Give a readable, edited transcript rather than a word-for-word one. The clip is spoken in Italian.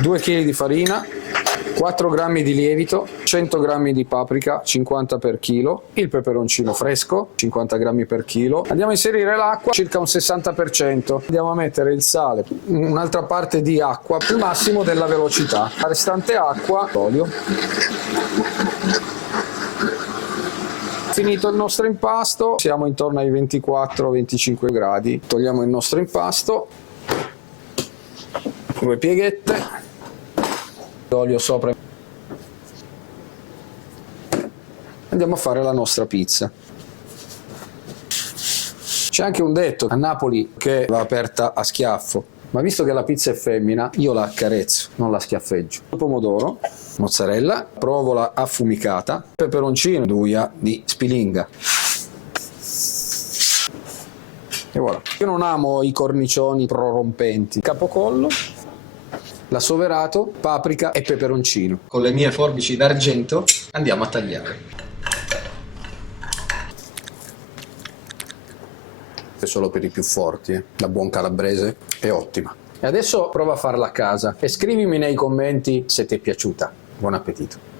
2 kg di farina, 4 grammi di lievito, 100 grammi di paprika, 50 per chilo, il peperoncino fresco, 50 grammi per chilo. Andiamo a inserire l'acqua, circa un 60%. Andiamo a mettere il sale, un'altra parte di acqua, il massimo della velocità. La restante acqua, l'olio. Finito il nostro impasto, siamo intorno ai 24-25 gradi. Togliamo il nostro impasto, 2 pieghette, olio sopra. Andiamo a fare la nostra pizza. C'è anche un detto a Napoli che va aperta a schiaffo, ma visto che la pizza è femmina, io la accarezzo, non la schiaffeggio. Pomodoro, mozzarella, provola affumicata, peperoncino, duia di Spilinga. E voilà. Io non amo i cornicioni prorompenti. Capocollo, l'assoverato, paprika e peperoncino. Con le mie forbici d'argento andiamo a tagliare. È solo per i più forti, La buon calabrese è ottima. E adesso prova a farla a casa e scrivimi nei commenti se ti è piaciuta. Buon appetito.